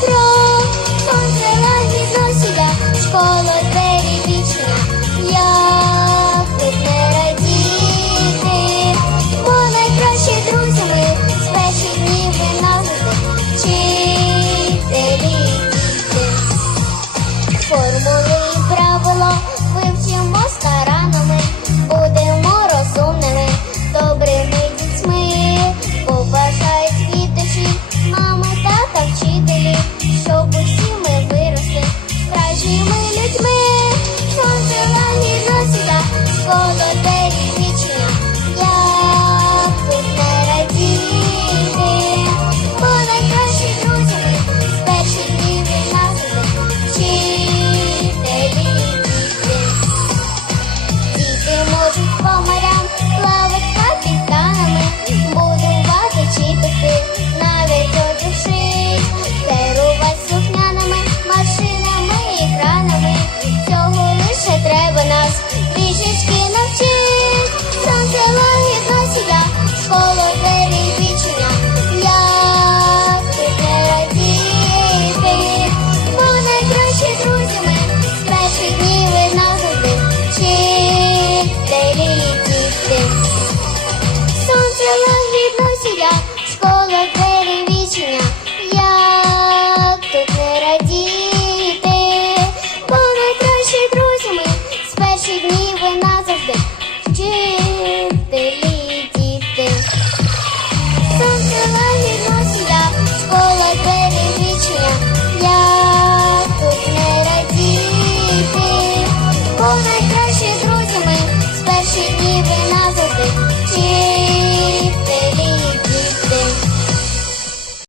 метро, контрила відносіля, школа двері Я як тут не радіти, бо найкращі друзями з перших днів і вчителі діти, формули права. Baby, reach